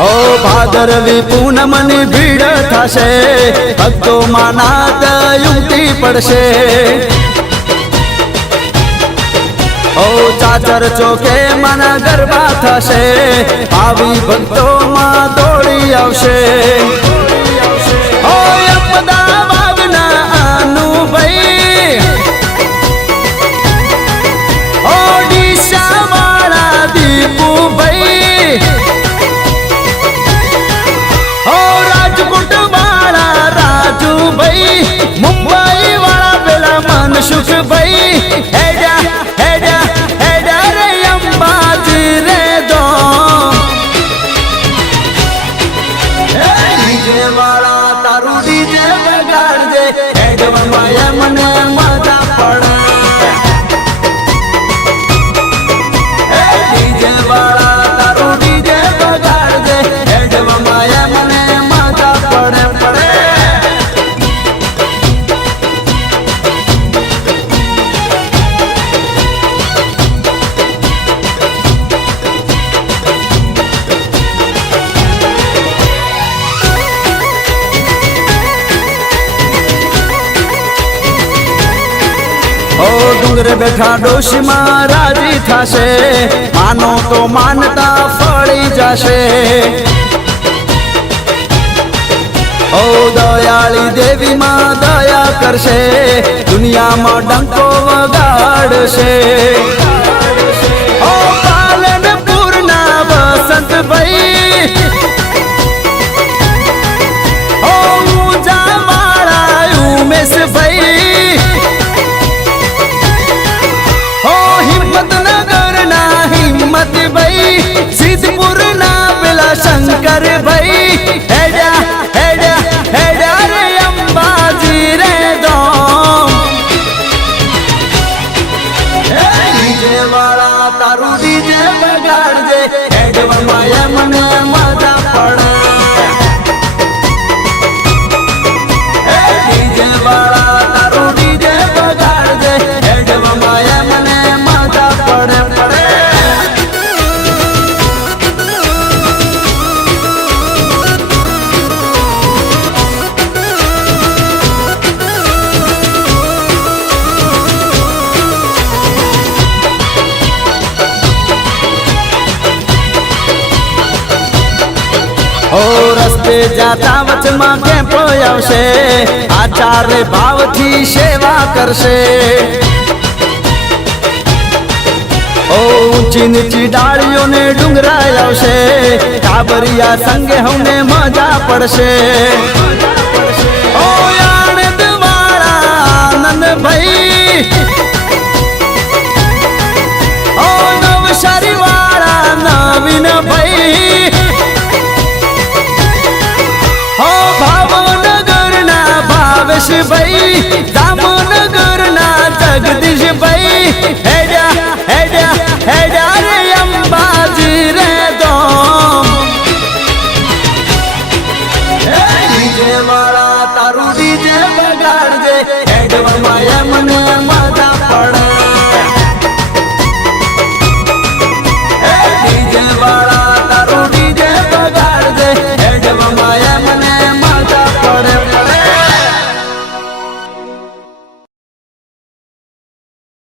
ઓ ભાદરવી પૂનમની ભીડ થશે, ભક્તોમાં નાદ ઉમટી પડશે। ઓ ચાચર ચોકે મના ગરબા થશે, આવી ભક્તોમાં દોડી આવશે। ઓ અમદાવાદના આનુભાઈ, ઓ ડીસાવાળા દીપુભાઈ, ઓ રાજકોટવાળા રાજુભાઈ, મુંબઈવાળા પેલા મનસુખભાઈ, હેડા હેડા હેડા રે અંબાજી રે દો, ડીજે વાળા તારું ડીજે વગાડજે, હેડવામાં મને મજા પડે। ડીજે વાળા તારું ડીજે વગાડજે, હેડવામાં મને મજા પડે પડે। ઓ ડુંગરે બેઠા ડોશીમાં રાજી થશે, માનો તો માનતા ફળી જશે। ઓ દયાળી દેવીમાં દયા કરશે, દુનિયામાં ડંકો વગાડશે। ઓ પાલનપુરના વસંતભાઈ, ઓ ઊંઝાવાળા ઉમેશભાઈ, ઓ હિંમતનગરના હિંમતભાઈ, સિદ્ધપુરના પેલા શંકરભાઈ, હેડા હેડા હેડા રે અંબાજી રે દો, ડીજે વાળા તારું ડીજે વગાડજે, હેડવામાં મને મજા પડે। ડીજે વાળા તારું ડીજે વગાડજે, હેડવામાં મને મજા પડે પડે। ઓ રસ્તે જાતા વચમાં કેમ્પ આવશે, આચાર્ય ભાવથી સેવા કરશે। ઓ ઊંચી નીચી ડાળીઓને ડુંગરાય આવશે, કાબરિયા સંગે હમને મજા પડશે।